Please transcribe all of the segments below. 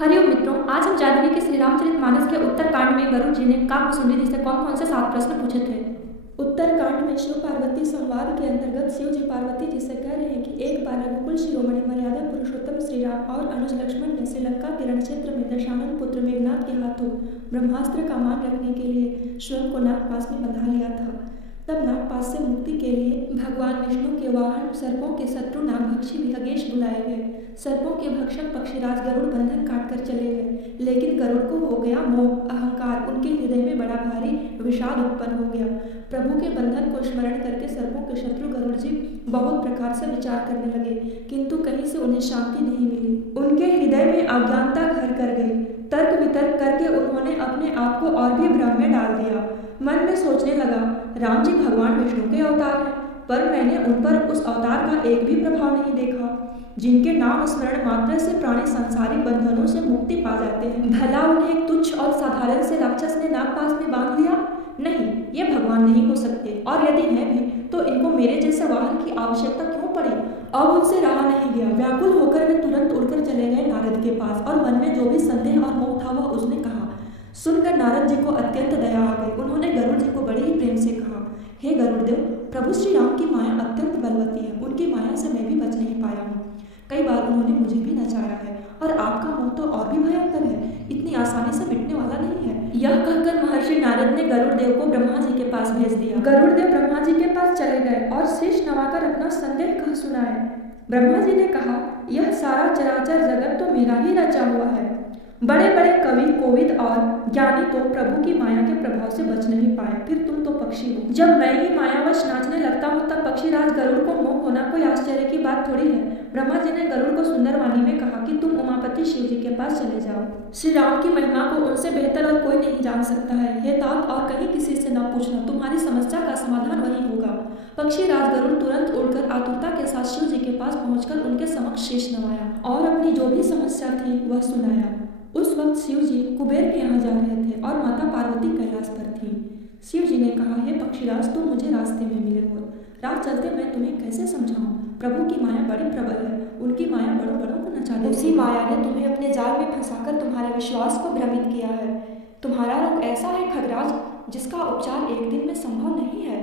हरिओम मित्रों, आज हम जानेंगे कि श्री रामचरितमानस के उत्तरकांड में गरुड़ जी ने काकभुशुंडी जी से कौन कौन से 7 प्रश्न पूछे थे। उत्तरकांड में शिव पार्वती संवाद के अंतर्गत शिव जी पार्वती जी से कह रहे हैं कि एक बार रघुकुल शिरोमणि मर्यादा पुरुषोत्तम श्री राम और अनुज लक्ष्मण ने श्रीलंका के रण क्षेत्र में दशानन पुत्र मेघनाथ के हाथों ब्रह्मास्त्र का मान रखने के लिए स्वयं को नागपाश में बंधा लिया था। तब नागपाश से मुक्ति के लिए भगवान विष्णु के वाहन सर्पों के शत्रु नागभक्षी विहगेश बुलाए गए। सर्पों के भक्षक पक्षीराज गरुड़ बंधन काटकर चले गए, लेकिन गरुड़ को हो गया मोह अहंकार, उनके हृदय में बड़ा भारी विषाद उत्पन्न हो गया। प्रभु के बंधन को स्मरण करके सर्पों के शत्रु गरुड़ जी बहुत प्रकार से विचार करने लगे, किंतु कहीं से उन्हें शांति नहीं मिली। उनके हृदय में अज्ञानता घर कर गई। तर्क वितर्क करके उन्होंने अपने आप को और भी भ्रम में डाल दिया। मन में सोचने लगा, राम जी भगवान विष्णु के अवतार हैं, पर मैंने उन पर उस अवतार का एक भी प्रभाव नहीं देखा। जिनके नाम स्मरण मात्र से प्राणी संसारिक बंधनों से मुक्ति पा जाते हैं, भला उन्हें एक तुच्छ और साधारण से राक्षस ने नागपाश में बांध लिया? नहीं, ये भगवान नहीं हो सकते, और यदि हैं भी तो इनको मेरे जैसे वाहन की आवश्यकता क्यों पड़ी? अब उनसे रहा नहीं गया। व्याकुल होकर वे तुरंत उड़कर चले गए नारद के पास, और मन में जो भी संदेह और मोह था वह उसने कहा। सुनकर नारद जी को अत्यंत दया आ गई। उन्होंने गरुड़ जी को बड़े ही प्रेम से कहा, हे गरुड़देव, प्रभु श्री राम की माया अत्यंत बलवती है, उनकी माया से मैं भी बच नहीं पाया हूँ। कई बार उन्होंने मुझे भी नचाया है, और आपका मोह तो और भी भयंकर है, इतनी आसानी से मिटने वाला नहीं है। यह कहकर महर्षि नारद ने गरुड़देव को ब्रह्मा जी के पास भेज दिया। गरुड़देव ब्रह्मा जी के पास चले गए और शीश नवाकर अपना संदेह कह सुनाए। ब्रह्मा जी ने कहा, यह सारा चराचर जगत तो मेरा ही रचा हुआ है। बड़े बड़े कवि, कोविद और ज्ञानी तो प्रभु की माया के प्रभाव से बच नहीं पाए, फिर तुम तो पक्षी हो। जब मैं ही मायावश नाचने लगता हूँ तब पक्षीराज गरुड़ को मोह होना कोई आश्चर्य की बात थोड़ी है। ब्रह्मा जी ने गरुड़ को सुंदर वाणी में कहा कि तुम उमापति शिव जी के पास चले जाओ। श्री राम की महिमा को उनसे बेहतर और कोई नहीं जान सकता है। हे तात, और कहीं किसी से न पूछना, तुम्हारी समस्या का समाधान वही होगा। पक्षीराज गरुड़ तुरंत उड़कर आतुरता के साथ शिव जी के पास पहुंचकर उनके समक्ष शीश नवाया और अपनी जो भी समस्या थी वह सुनाया। उस वक्त शिव जी कुबेर के यहाँ जा रहे थे और माता पार्वती कैलाश पर थी। शिव जी ने कहा, हे पक्षीराज, तुम मुझे रास्ते में मिले हो, राह चलते मैं तुम्हें कैसे समझाऊं? प्रभु की माया बड़ी प्रबल है, उनकी माया बड़ों बड़ों को नचा देती है। उसी माया ने तुम्हें अपने जाल में फंसाकर तुम्हारे विश्वास को भ्रमित किया है। तुम्हारा रोग ऐसा है खगराज, जिसका उपचार एक दिन में संभव नहीं है।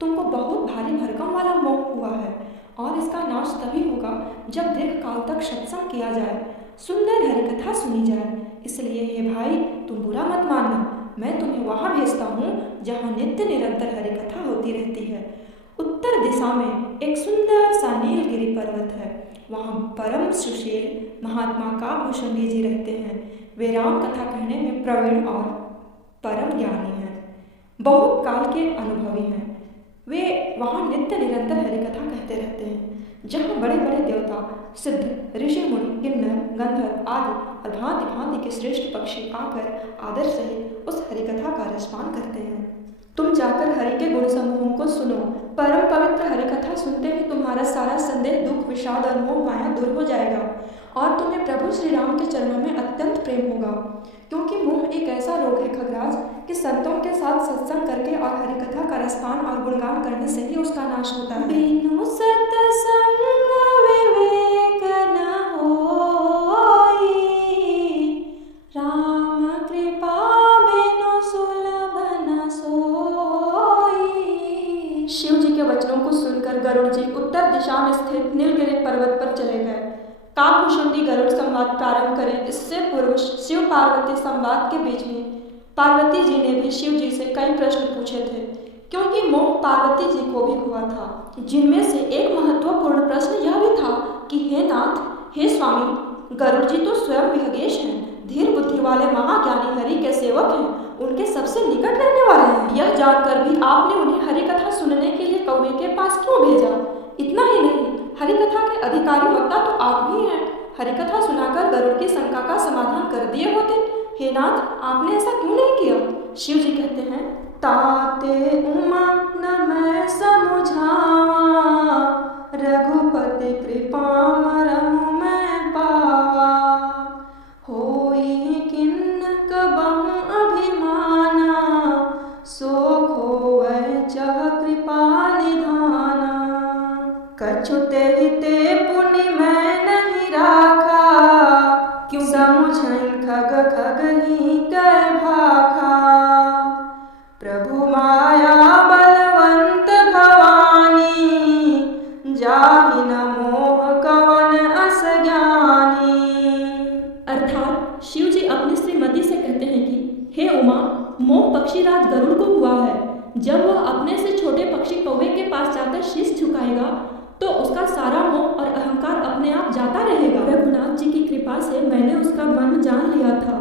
तुमको बहुत भारी भरकम वाला मोह हुआ है, और इसका नाश तभी होगा जब दीर्घ काल तक सत्संग किया जाए, सुंदर हरिकथा सुनी जाए। इसलिए हे भाई, तुम बुरा मत मानना, मैं तुम्हें वहां भेजता हूँ जहाँ नित्य निरंतर हरिकथा होती रहती है। उत्तर दिशा में एक सुंदर सा नीलगिरी पर्वत है, वहाँ परम सुशील महात्मा काकभुशुंडी जी रहते हैं। वे राम कथा कहने में प्रवीण और परम ज्ञानी हैं, बहुत काल के अनुभवी हैं। वे वहाँ नित्य निरंतर हरिकथा कहते रहते हैं, जहाँ बड़े बड़े देवता, सिद्ध, ऋषि मुनि, किन्नर, गंधर्व आदि और भांति भांति के श्रेष्ठ पक्षी आकर आदर सहित उस हरिकथा का रसपान करते हैं। तुम जाकर हरि के गुण समूहों को सुनो। परम पवित्र हरिकथा सुनते ही तुम्हारा सारा संदेह, दुख, विषाद और मोह माया दूर हो जाएगा, और तुम्हें प्रभु श्री राम के चरणों में अत्यंत प्रेम होगा। क्योंकि मोह एक ऐसा रोग है खगराज कि संतों के साथ सत्संग करके और हरिकथा का रसपान और गुणगान करने से ही उसका नाश होता है। बिनु सत्संग विवेक न होई, राम कृपा बिनु सुलभ न सोई। शिव जी के वचनों को सुनकर गरुड़ जी उत्तर दिशा में स्थित नीलगिरि पर्वत पर चले गए। काकभुशुंडी गरुड़ संवाद प्रारंभ करें इससे पूर्व शिव पार्वती संवाद के बीच में पार्वती जी ने भी शिव जी से कई प्रश्न पूछे थे, क्योंकि मोह पार्वती जी को भी हुआ था। जिनमें से एक महत्वपूर्ण प्रश्न यह भी था कि हे नाथ, हे स्वामी, गरुड़ जी तो स्वयं विहगेश हैं, धीर बुद्धि वाले महाज्ञानी हरि के सेवक हैं, उनके सबसे निकट रहने वाले हैं। यह जानकर भी आपने उन्हें हरिकथा सुनने के लिए कौवे के पास क्यों भेजा? इतना ही नहीं, हरिकथा के अधिकारी वक्ता तो आप भी हैं। हरिकथा सुनाकर गरुड़ की शंका का समाधान कर दिए होते। हे नाथ, आपने ऐसा क्यों नहीं किया? शिव जी कहते हैं, ताते उमा न मैं समुझावा, रघुपति कृपा मरहु मैं पावा, होई किन्न कबहु अभिमाना, सो खोवै चह कृपा निधाना। कछु ते पुण्य मैं नहीं राखा, क्यों समुझई खग खगही कै भाखा। प्रभु माया बलवंत भवानी, जाहि न मोह कवन अस ज्ञानी। अर्थात शिव जी अपनी श्रीमती से कहते हैं कि हे उमा, मोह पक्षीराज गरुड़ को हुआ है। जब वह अपने से छोटे पक्षी कौवे के पास जाकर शीश झुकाएगा तो उसका सारा मोह और अहंकार अपने आप जाता रहेगा। रघुनाथ जी की कृपा से मैंने उसका मन जान लिया था।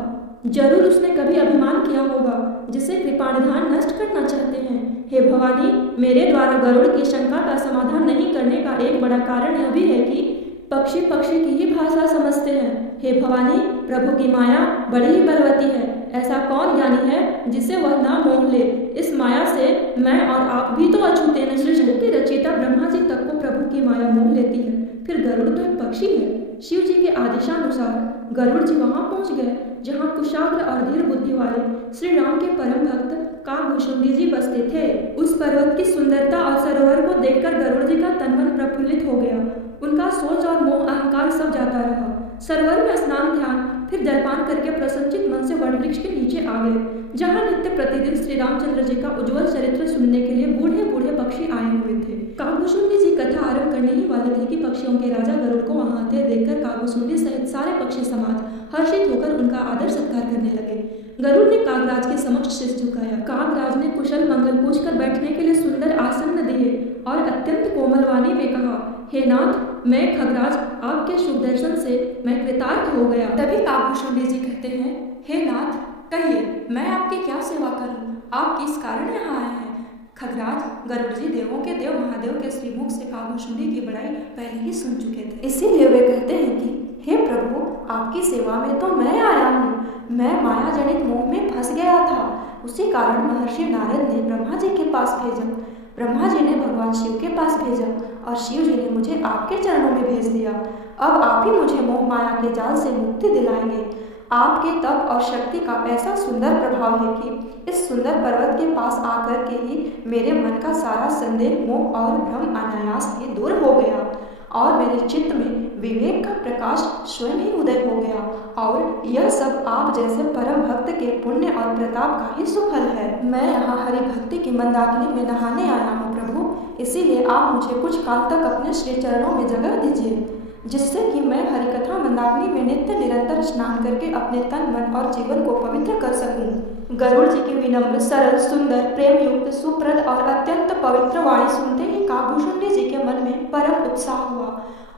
जरूर उसने कभी अभिमान किया होगा जिसे कृपानिधान नष्ट करना चाहते हैं। हे भवानी, मेरे द्वारा गरुड़ की शंका का समाधान नहीं करने का एक बड़ा कारण यह भी है कि पक्षी पक्षी की ही भाषा समझते हैं। हे भवानी, प्रभु की माया बड़ी ही बलवती है। ऐसा कौन ज्ञानी है जिसे वह ना मोह ले। इस माया से मैं और आप भी तो अछूते हैं। सृष्टि के रचयिता ब्रह्मा जी तक को प्रभु की माया मोह लेती है, फिर गरुड़ तो एक पक्षी है। शिव जी के आदेशानुसार गरुड़ जी वहां पहुंच गए जहां कुशाग्र और धीर बुद्धि वाले श्री राम के परम भक्त काकभुशुंडी जी बसते थे। उस पर्वत की सुंदरता और सरोवर को देखकर गरुड़ जी का तन मन प्रफुल्लित हो गया। उनका सोच और मोह अहंकार सब जाता रहा। सरोवर में स्नान ध्यान फिर जलपान करके प्रसन्नचित मन से वटवृक्ष के नीचे आ गए जहाँ नित्य प्रतिदिन श्री रामचंद्र जी का उज्जवल चरित्र सुनने के लिए बूढ़े बूढ़े पक्षी आए हुए थे। काकभुशुंडी जी कथा आरंभ करने ही वाले थे कि पक्षियों के राजा गरुड़ को वहां आते देखकर काकभुशुंडी सहित सारे पक्षी समाज हर्षित होकर उनका आदर सत्कार करने लगे। गरुड़ ने कागराज के समक्ष शीश झुकाया। कागराज ने कुशल मंगल पूछकर बैठने के लिए सुंदर आसन दिए और अत्यंत कोमल वाणी में कहा, हे नाथ, मैं खगराज, आपके शुभ दर्शन से मैं कृतार्थ हो गया। तभी काकभुशुंडी जी कहते हैं, हे नाथ, कहिए मैं आपकी क्या सेवा करूं? आप किस कारण यहाँ आए हैं? खगराज, गरुड़ जी देवों के देव महादेव के श्रीमुख से काकभुशुंडी की बड़ाई पहले ही सुन चुके थे। इसीलिए वे कहते हैं कि हे प्रभु, आपकी सेवा में तो मैं आया हूँ। मैं माया जनित मोह में फंस गया था। उसी कारण महर्षि नारद ने ब्रह्मा जी के पास भेजा। ब्रह्मा जी ने भगवान शिव के पास भेजा और शिव जी ने मुझे आपके चरणों में भेज दिया। अब आप ही मुझे मोह माया के जाल से मुक्ति दिलाएंगे। आपके तप और शक्ति का ऐसा सुंदर प्रभाव है कि इस सुंदर पर्वत के पास आकर के ही मेरे मन का सारा संदेह, मोह और भ्रम अनायास ही दूर हो गया और मेरे चित्त में विवेक का प्रकाश स्वयं ही उदय हो गया। और यह सब आप जैसे परम भक्त के पुण्य और प्रताप का ही सुफल है। मैं यहाँ हरि भक्ति की मंदाकिनी में नहाने आया हूँ प्रभु, इसीलिए आप मुझे कुछ काल तक अपने श्री चरणों में जगह दीजिए, जिससे कि मैं हरिकथा मंदाकिनी में नित्य निरंतर स्नान करके अपने तन मन और जीवन को पवित्र कर सकूं। गरुड़ जी की विनम्र, सरल, सुंदर, प्रेम युक्त, सुप्रद और अत्यंत पवित्र वाणी सुनते ही काकभुशुंडी जी के मन में परम उत्साह हुआ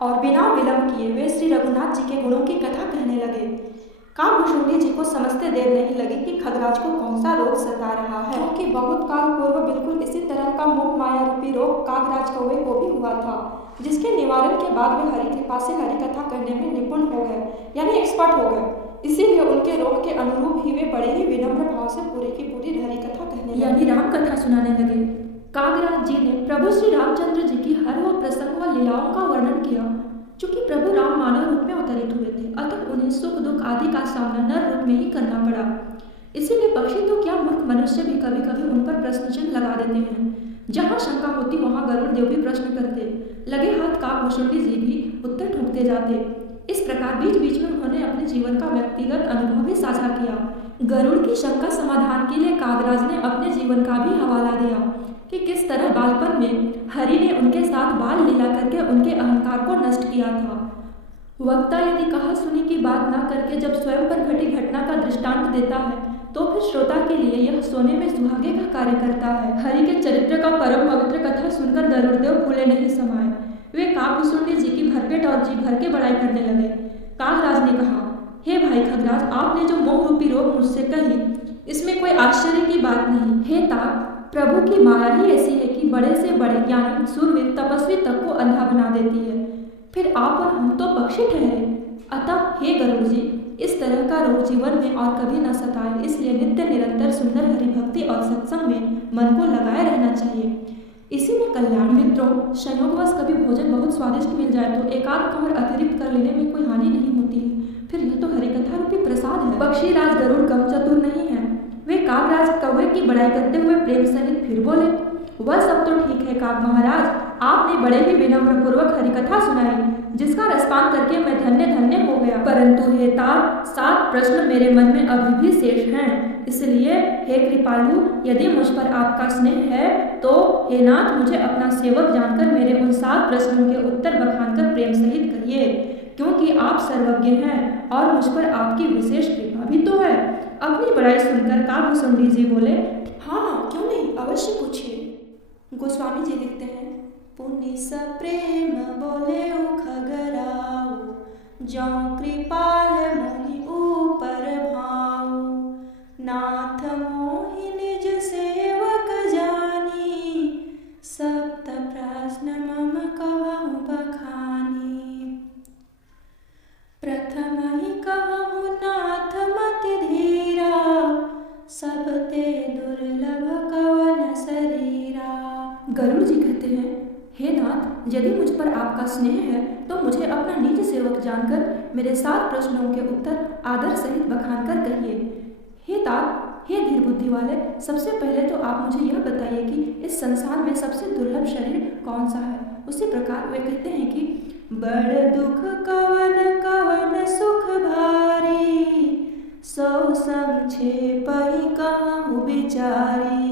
और बिना विलंब किए वे श्री रघुनाथ जी के गुणों की कथा कहने लगे। काकभुशुंडी जी को समझते देर नहीं लगी कि खगराज को कौन सा रोग सता रहा है, क्योंकि बहुत काल पूर्व बिल्कुल इसी तरह का मोह माया रूपी रोग कागराज कौवे को भी हुआ था, जिसके निवारण के बाद वे हरि कृपा से हरि कथा करने में निपुण हो गए, यानी एक्सपर्ट हो गए। इसीलिए उनके रोग के अनुरूप ही वे बड़े ही विनम्र भाव से पूरी की पूरी हरि कथा कहने लगे, यानी राम कथा सुनाने लगे। कागराज जी ने प्रभु श्री रामचंद्र जी की हर वो प्रसंग व लीलाओं का वर्णन किया। चूंकि प्रभु राम मानव रूप में अवतरित हुए थे, अतः उन्हें सुख दुख आदि का सामना नर रूप में ही करना पड़ा। इसीलिए पक्षी तो क्या, मूर्ख मनुष्य भी कभी कभी उन पर प्रश्न चिन्ह लगा देते हैं। जहाँ शंका होती वहाँ गरुड़ देव भी प्रश्न करते, लगे हाथ काकभुशुंडी जी भी उत्तर ढूंढते जाते। इस प्रकार बीच बीच में उन्होंने अपने जीवन का व्यक्तिगत अनुभव भी साझा किया। गरुड़ की शंका समाधान के लिए कागराज ने अपने जीवन का भी हवाला दिया कि किस तरह बालपन में हरि ने उनके साथ बाल लीला करके उनके अहंकार को नष्ट किया था। वक्ता यदि कहा सुनी की बात न करके जब स्वयं पर घटी घटना का दृष्टांत देता है तो फिर श्रोता के लिए यह सोने में सुहागे का कार्य करता है। हरि के चरित्र का परम पवित्र कथा सुनकर गरुड़देव फूले नहीं समाये। वे काकभुशुंडी जी की भरपेट और जी भर के बड़ाई करने लगे। कागराज ने कहा, हे भाई खगराज, आपने जो मोह रूपी रोग मुझसे कही, इसमें कोई आश्चर्य की बात नहीं। हे ताक, प्रभु की माया ही ऐसी है कि बड़े से बड़े ज्ञानी, सूरवीर, तपस्वी तक को अंधा बना देती है। फिर आप और हम तो पक्षी ठहरे। अतः हे गरुड़ जी, इस तरह का रोग जीवन में और कभी न सताए, इसलिए नित्य निरंतर सुंदर हरिभक्ति और सत्संग में मन को लगाए रहना चाहिए। इसी में कल्याण। मित्रों, संयोगवश कभी भोजन बहुत स्वादिष्ट मिल जाए तो एकाध कौर अतिरिक्त कर लेने में कोई हानि नहीं होती है। फिर यह तो हरिकथा रूपी प्रसाद है। पक्षी राज गरुड़ कम चतुर नहीं है। वे कागराज कौवे की बड़ाई करते हुए प्रेम सहित फिर बोले, वह सब तो ठीक है काग महाराज, आपने बड़े ही विनम्र पूर्वक हरिकथा सुनाई, जिसका रसपान करके मैं धन्य धन्य हो गया। परंतु हे तात, 7 प्रश्न मेरे मन में अभी भी शेष हैं। इसलिए हे कृपालु, यदि मुझ पर आपका स्नेह है तो हे नाथ, मुझे अपना सेवक जानकर मेरे उन 7 प्रश्नों के उत्तर बखानकर प्रेम सहित कहिए, क्योंकि आप सर्वज्ञ हैं और मुझ पर आपकी विशेष कृपा भी तो है। अपनी बड़ाई सुनकर काकभूषुंडी जी बोले, हाँ, क्यों नहीं, अवश्य पूछिए। गोस्वामी जी लिखते हैं, पुण्य सप्रेम बोले खगराओ, जौ कृपाल मुनि ऊपर भाओ, नाथ मोहि निज सेवक जानी, सप्त प्रश्न मम कहु बखानी। प्रथम ही कहु नाथ मति धीरा, सबते दुर्लभ कवन शरीरा। गरुड़ जी कहते हैं, हे नाथ, यदि मुझ पर आपका स्नेह है तो मुझे अपना निज सेवक जानकर मेरे 7 प्रश्नों के उत्तर आदर सहित बखान कर कहिए। हे तात, हे धीर बुद्धि वाले, सबसे पहले तो आप मुझे यह बताइए कि इस संसार में सबसे दुर्लभ शरीर कौन सा है। उसी प्रकार वे कहते हैं कि बड़ दुख कवन कवन सुख भारी, सौ संक्षेप ही कहूँ विचारी।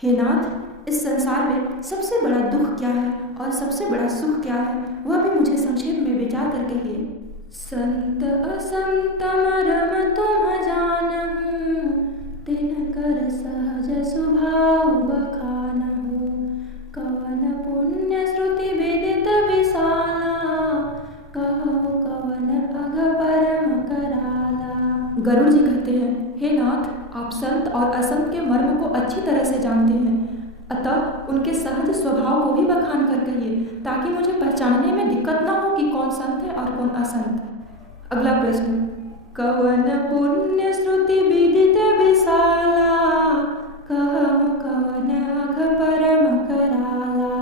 हे नाथ, इस संसार में सबसे बड़ा दुख क्या है और सबसे बड़ा सुख क्या है, वह भी मुझे संक्षेप में विचार कर कहिए। संत असंत मरम तुम जानहु, तिनकर सहज स्वभाव बखानहु, कवन पुण्य श्रुति विदित विशाला, कहु कवन अघ परम कराला। गरुड़ जी कहते हैं, हे नाथ, आप संत और असंत के मर्म को अच्छी तरह से जानते हैं, अतः उनके सहज स्वभाव को भी बखान कर कहिए, ताकि मुझे पहचानने में दिक्कत ना हो कि कौन संत है और कौन असंत है। अगला प्रश्न, कवन पुण्य श्रुति विदित विशाला, कहु कवन अघ परम कराला।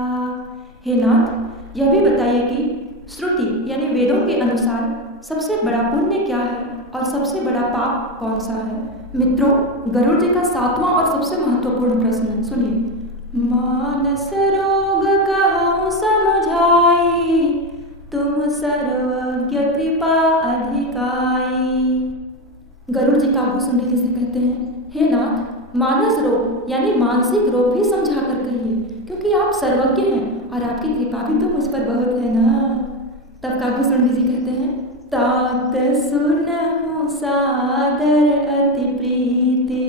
हे नाथ, यह भी बताइए कि श्रुति यानी वेदों के अनुसार सबसे बड़ा पुण्य क्या है और सबसे बड़ा पाप कौन सा है। मित्रों, गरुड़ जी का 7वां और सबसे महत्वपूर्ण प्रश्न सुनिए। मानस रोग कहूँ समझाई, तुम सर्वज्ञ कृपा अधिकाई। गरुड़ जी काकभूषुंडी जी से कहते हैं, हे नाथ, मानस रोग यानी मानसिक रोग भी समझा कर कहिए, क्योंकि आप सर्वज्ञ हैं और आपकी कृपा भी तो मुझ पर बहुत है ना। तब काकभूषुंडी जी कहते हैं, तात सुनहु सादर अति प्रीति,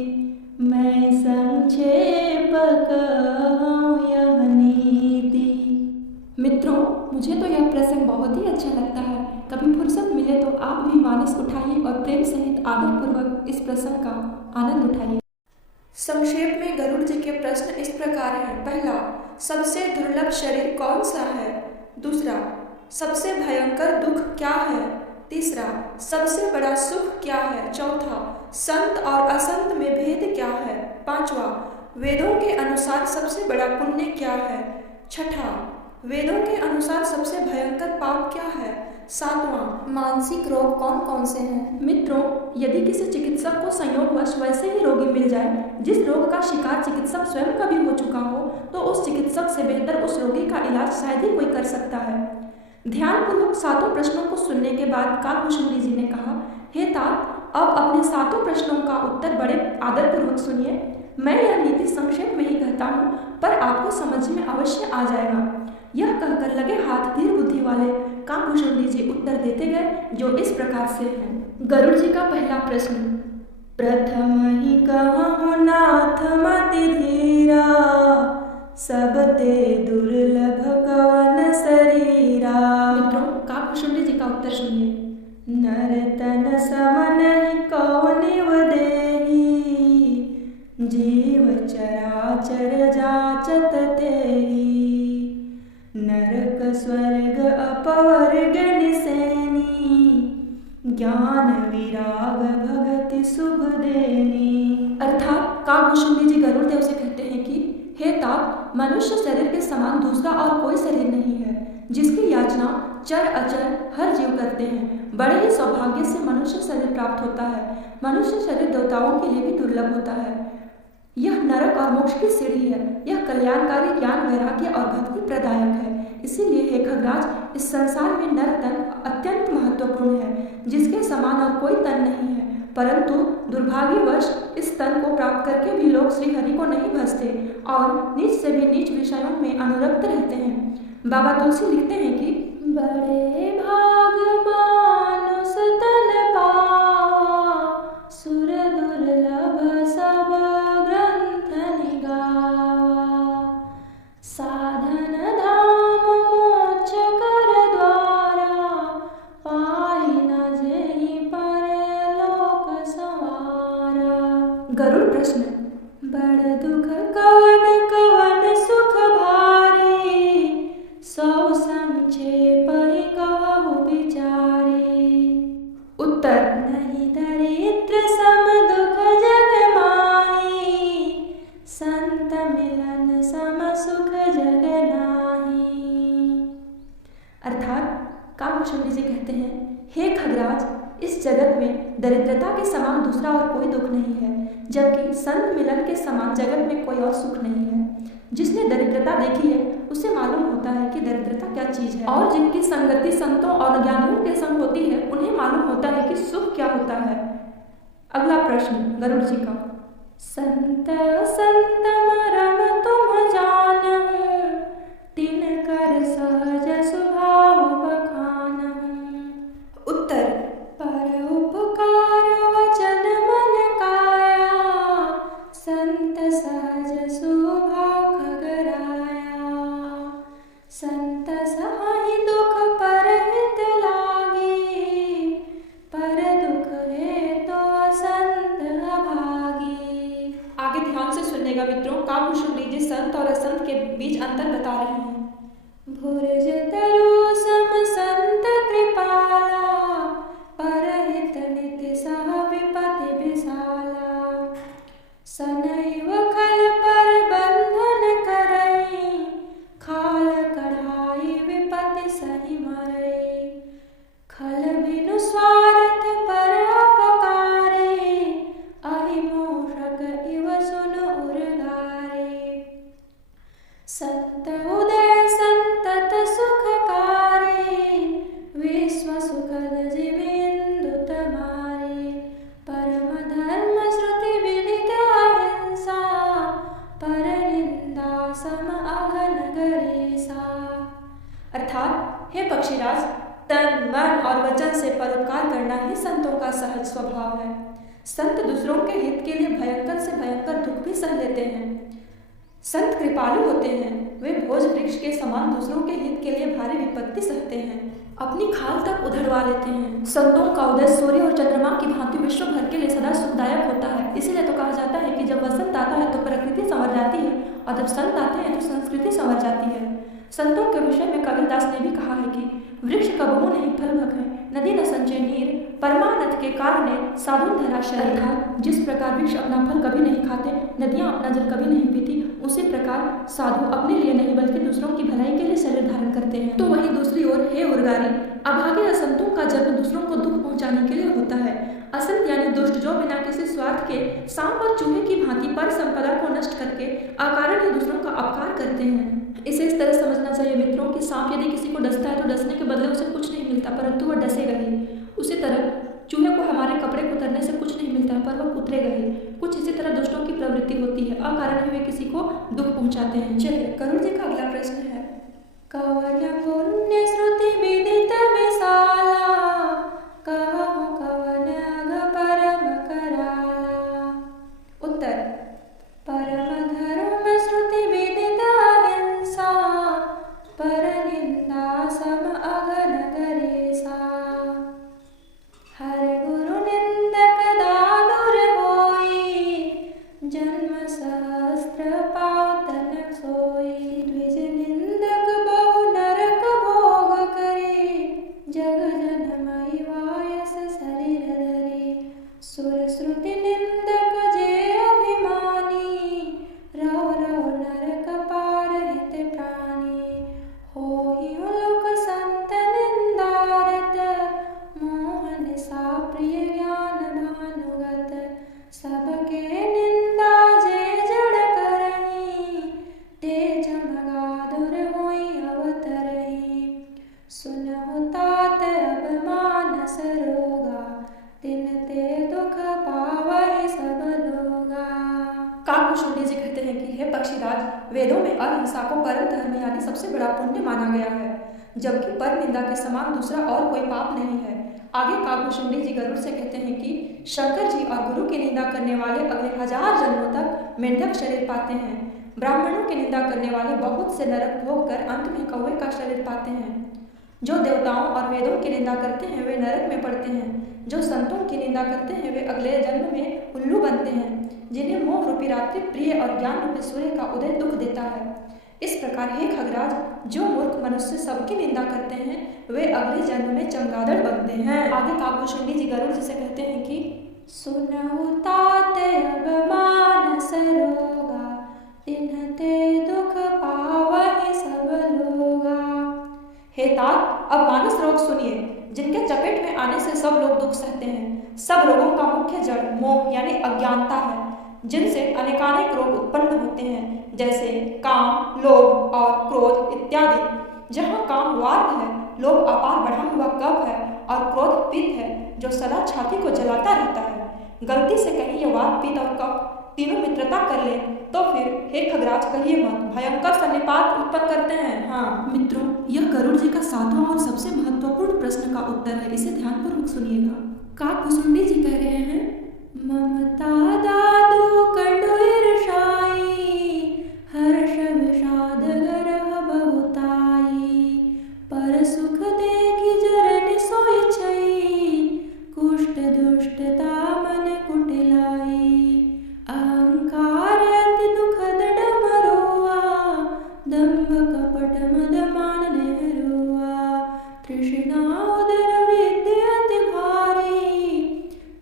मैं संक्षेप कहूँ यह नीति। मित्रों, मुझे तो यह प्रसंग बहुत ही अच्छा लगता है। कभी फुर्सत मिले तो आप भी मानस उठाइए और प्रेम सहित आदरपूर्वक इस प्रसंग का आनंद उठाइए। संक्षेप में गरुड़ जी के प्रश्न इस प्रकार हैं। पहला, सबसे दुर्लभ शरीर कौन सा है। दूसरा, सबसे भयंकर दुख क्या है। तीसरा, सबसे बड़ा सुख क्या है। चौथा, संत और असंत में भेद क्या है। पांचवा, वेदों के अनुसार सबसे बड़ा पुण्य क्या है। छठा, वेदों के अनुसार सबसे भयंकर पाप क्या है। सातवां, मानसिक रोग कौन कौन से हैं। मित्रों, यदि किसी चिकित्सक को संयोगवश वैसे ही रोगी मिल जाए जिस रोग का शिकार चिकित्सक स्वयं कभी हो चुका हो, तो उस चिकित्सक से बेहतर उस रोगी का इलाज शायद ही कोई कर सकता है। ध्यानपूर्वक 7 प्रश्नों को सुनने के बाद काकभूषुंडी जी ने कहा, हे तात, अब अपने 7 प्रश्नों का उत्तर बड़े आदरपूर्वक सुनिए। मैं यह नीति संक्षेप में ही कहता हूँ, पर आपको समझ में अवश्य आ जाएगा। यह कहकर लगे हाथ धीर बुद्धि वाले काकभूषुंडी जी उत्तर देते गए, जो इस प्रकार से हैं। गरुड़ जी का पहला प्रश्न, प्रथम ही कहूँ नाथ मति धीरा, सबते दुर्लभ कवन शरीरा। मित्रों, काकभूषुंडी जी का उत्तर सुनिए। नरतन समन ही कौनिव देही, जीव चराचर जाचत तेही, नरक स्वर्ग अपवर्ग निसेनी, ज्ञान विराग भगति शुभ देनी। अर्थात काकभूषुंडी जी गरुड़ देव से कहते हैं कि हे तात, मनुष्य शरीर के समान दूसरा और कोई शरीर नहीं है, जिसकी याचना चर अचर हर जीव करते हैं। बड़े ही सौभाग्य से मनुष्य शरीर प्राप्त होता है। मनुष्य शरीर देवताओं के लिए भी दुर्लभ होता है। यह नरक और मोक्ष की सीढ़ी है। यह कल्याणकारी ज्ञान, वैराग्य और भक्ति प्रदायक है। इसीलिए हे खगराज, इस संसार में नर तन अत्यंत महत्वपूर्ण है, जिसके समान और कोई तन नहीं है। परंतु दुर्भाग्यवश इस तन को प्राप्त करके भी लोग श्री हरि को नहीं भजते और नीच से भी नीच विषयों में अनुरक्त रहते हैं। बाबा तुलसी लिखते हैं कि बड़े भाग मानुष तन पावा, सुर दुर्लभ सब ग्रंथ निगावा, साधन धाम मोक्ष कर द्वारा, पाई न जेहि परलोक संवारा। गरुड़ प्रश्न। बड़ दुख कवन कवन सुख भारी, सौ संक्षेप ही कहु विचारी। उत्तर। नहीं दरिद्र सम दुख जग माही, संत मिलन सम सुख जग नाही। अर्थात कामभूषण जी कहते हैं, हे खगराज, इस जगत में दरिद्रता के समान दूसरा और कोई दुख नहीं है, जबकि संत मिलन के समान जगत में कोई और सुख नहीं है। जिसने दरिद्रता देखी है उसे मालूम होता है कि दरिद्रता क्या चीज है, और जिनकी संगति संतों और ज्ञानियों के संग होती है उन्हें मालूम होता है कि सुख क्या होता है। अगला प्रश्न गरुड़ जी का। संत संत मरम तुम जानहु, तिनकर सहज स्वभाव बखानहु। उत्तर। पर उपकार वचन मन काया, संत सहज स्वभाव खगराया। संत सहाय दुख पर हित लागी, पर दुख है तो संत अभागी। आगे ध्यान से सुननेगा मित्रों, कामभूषण जी संत और असंत के बीच अंतर बता रहे हैं। भुरज तरु सम संत कृपाला, परहित नित सह विपति विशाला। सनैव खल पर बंधन करई, खाल कढ़ाई विपति सही मरई। खल बिनु स्वार्थ पर अपकारे, अहि मूषक इव सुन उर्गारे। संत उदय संतत सुखकारी, विश्व सुखद जीवेन्दु तमारे। परम धर्म श्रुति विदित अहिंसा, पर निंदा सम अघन गरेसा। अर्थात हे पक्षीराज, तन मन और वचन से परोपकार करना ही संतों का सहज स्वभाव है। संत दूसरों के हित के लिए भयंकर से भयंकर दुख भी सह लेते हैं। संत कृपालु होते हैं, वे भोज वृक्ष के समान दूसरों के हित के लिए भारी विपत्ति सहते हैं, अपनी खाल तक उधड़वा लेते हैं। संतों का उदय सूर्य और चंद्रमा की भांति विश्व भर के लिए सदा सुखदायक होता है। इसीलिए तो कहा जाता है कि जब वसंत आता है तो प्रकृति संवर जाती है, और जब संत आते हैं तो संस्कृति संवर जाती है। संतों के विषय में कबीरदास ने भी कहा है कि वृक्ष कबहु नहीं फल भखें, नदी न संचय नीर, परमानंद के कारणे साधु धरा शरीर। जिस प्रकार वृक्ष अपना फल कभी नहीं खाते, नदियाँ अपना जल कभी नहीं पीती, उसी प्रकार साधु अपने लिए नहीं बल्कि दूसरों की भलाई के लिए शरीर धारण करते हैं। तो वहीं दूसरी ओर हे उर्गारी, अभागे असंतों का जन्म दूसरों को दुख पहुंचाने के लिए होता है। असंत यानी दुष्ट, जो बिना किसी स्वार्थ के सांप और चूहे की भांति पर संपदा को नष्ट करके अकारण ही दूसरों का अपकार करते हैं। इसे इस तरह समझना चाहिए मित्रों कि सांप यदि किसी को डसता है तो डसने के बदले उसे कुछ नहीं मिलता, परंतु वह डसेगा ही। उसी तरह चूहे को हमारे कपड़े कुतरने से कुछ नहीं मिलता, पर वह कुतरेगा ही। कुछ इसी तरह दुष्टों की प्रवृत्ति होती है, अकारण ही वे किसी को दुख पहुंचाते हैं। चलिए गरुड़ जी का अगला प्रश्न है। कवन पुण्य श्रुति विदित विशाला, कहु कवन अघ परम कराला। उत्तर। परम धर्म श्रुति विदित अहिंसा, पर निंदा सम अघन गरेसा। हर गुरु निंदक दादुर होई, जन्म सहस्त्र पावतन सोई। द्विज निंदक बहु नरक भोग करे, जग जनमई वायस शरीर धरे। सुर श्रुति निंदक जे अभिमानी, रव रव नरक पार हित प्राणी। होहि लोक संत निंदारत, मोह निशा प्रिय ज्ञान भानुगत। सबके निंदा जे जड़ करही, ते चमगादुर होई अवतरही। अहिंसा को परम धर्म यानी सबसे बड़ा पुण्य माना गया है, जबकि पर निंदा के समान दूसरा और कोई पाप नहीं है। आगे काकभूषुंडी जी गरुड़ से कहते हैं कि शंकर जी और गुरु की निंदा करने वाले अगले 1000 जन्मों तक मेंढक शरीर पाते हैं। ब्राह्मणों की निंदा करने वाले बहुत से नरक भोग कर अंत में कौवे का शरीर पाते हैं। जो देवताओं और वेदों की निंदा करते हैं वे नरक में पड़ते हैं। जो संतों की निंदा करते हैं वे अगले जन्म में उल्लू बनते हैं, जिन्हें मोह रूपी रात्रि प्रिय और ज्ञान रूपी सूर्य का उदय दुख देता है। इस प्रकार हे खगराज, जो मूर्ख मनुष्य सबकी निंदा करते हैं वे अगले जन्म में चमगादड़ बनते हैं। आगे काकभूषुंडी जी गरुड़ जी से कहते हैं कि सुनहु तात अब मानस रोगा, तिन्हते दुख पावहि सब लोगा। हे तात, अब मानस रोग सुनिए, जिनके चपेट में आने से सब लोग दुख सहते हैं। सब रोगों का मुख्य जड़ मोह यानी अज्ञानता है, जिनसे अनेकानेक रोग उत्पन्न होते हैं, जैसे काम, लोभ और क्रोध इत्यादि। जहाँ काम वात है, लोभ अपार बढ़ा हुआ कफ है और क्रोध पित्त है जो सदा छाती को जलाता रहता है। गलती से कहीं ये वात, पित्त और कफ तीनों मित्रता कर ले तो फिर हे खगराज कहिए मत, भयंकर सन्निपात उत्पन्न करते हैं। हाँ मित्रों, यह गरुड़ जी का 7वां और सबसे महत्वपूर्ण प्रश्न का उत्तर है, इसे ध्यानपूर्वक सुनिएगा। काकभूषुंडी जी कह रहे हैं, ममता दादु कंडु ईर्षाई, हर्ष विषाद गरह बहुताई, पर सुख देखि जरनि सोई छई, कुष्ठ दुष्टता मन कुटिलाई, अहंकार अति दुखद डमरुआ, दंभ कपट मद मान नेहरुआ, तृष्णा उदर विद्या अति भारी,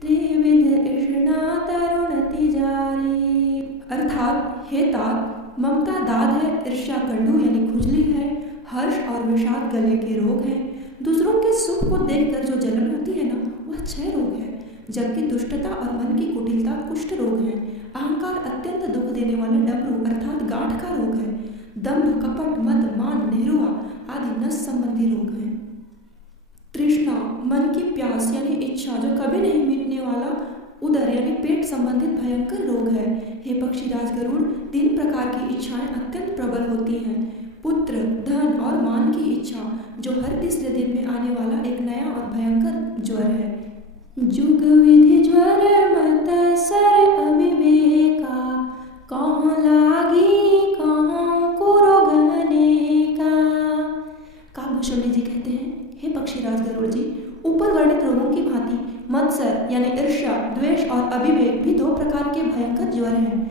त्रिविध इष्णा तरुण तिजारी। अर्थात हे तात, ममता दाद है, ईर्ष्या कंडू यानी खुजली है, हर्ष और विषाद गले के रोग हैं, दूसरों के सुख को देखकर जो जलन होती है ना वह क्षय रोग है, जबकि दुष्टता और मन की कुटिलता कुष्ठ रोग है, अहंकार अत्यंत दुख देने वाला डमरू अर्थात गांठ का रोग है, दंभ कपट मद मान नेहरुआ आदि नस संबंधी रोग हैं, तृष्णा मन की प्यास यानी इच्छा जो कभी नहीं मिटने वाला उदर यानी पेट संबंधित भयंकर रोग है। हे पक्षीराज गरुड़, 3 प्रकार की इच्छाएं अत्यंत प्रबल होती हैं, पुत्र, धन और मान की इच्छा, जो हर तीसरे दिन में आने वाला एक नया और भयंकर ज्वर है। जुग विधि ज्वर मत सर अविवेका, कहाँ लागी कहाँ कुरोगने का। काकभूषुंडी जी कहते हैं, हे पक्षीराज गरुड़ जी, ऊपर वर्णित रोगों की भांति मत्सर यानी ईर्ष्या, द्वेष और अविवेक भी 2 प्रकार के भयंकर ज्वर हैं।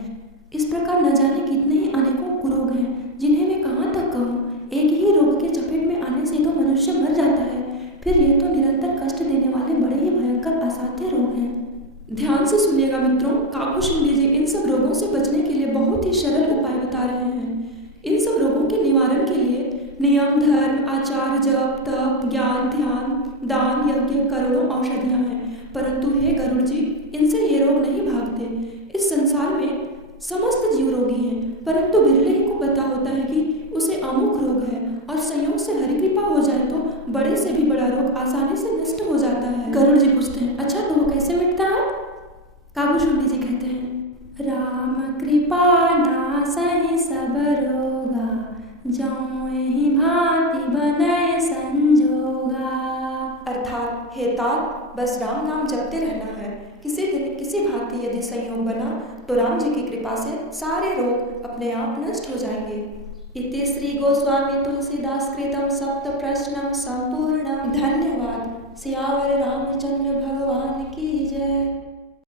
इस प्रकार न जाने कितने ही अनेकों कुरोग हैं, जिन्हें मैं कहाँ तक कहूँ। एक ही रोग के चपेट में आने से तो मनुष्य मर जाता है, फिर ये तो निरंतर कष्ट देने वाले बड़े ही भयंकर असाध्य रोग हैं। ध्यान से सुनिएगा मित्रों, काकभूषुंडी जी इन सब रोगों से बचने के लिए बहुत ही सरल उपाय बता रहे हैं। इन सब रोगों के निवारण के लिए नियम, धर्म, आचार, जप, तप, ज्ञान, ध्यान, दान, यज्ञ, करोड़ों औषधियां हैं, परंतु हे गरुड़ जी, इनसे ये रोग नहीं भागते। इस संसार में समस्त जीव रोगी हैं, परंतु बिरले ही को पता होता है कि उसे अमुक रोग है, और संयोग से हरि कृपा हो जाए तो बड़े से भी बड़ा रोग आसानी से नष्ट हो जाता है। गरुड़ जी पूछते हैं, अच्छा तो वो कैसे मिटता है? काकभूषुंडी जी कहते हैं, राम कृपा नासहि सब रोगा, जौं ही भांति बनय संजोगा। अर्थात हे तात, बस राम नाम जपते रहना है। किसी दिन किसी भांति यदि संयोग बना तो राम जी की कृपा से सारे रोग अपने आप नष्ट हो जाएंगे। इति श्री गोस्वामी तुलसीदास कृतं सप्त प्रश्नम संपूर्णम। धन्यवाद। सियावर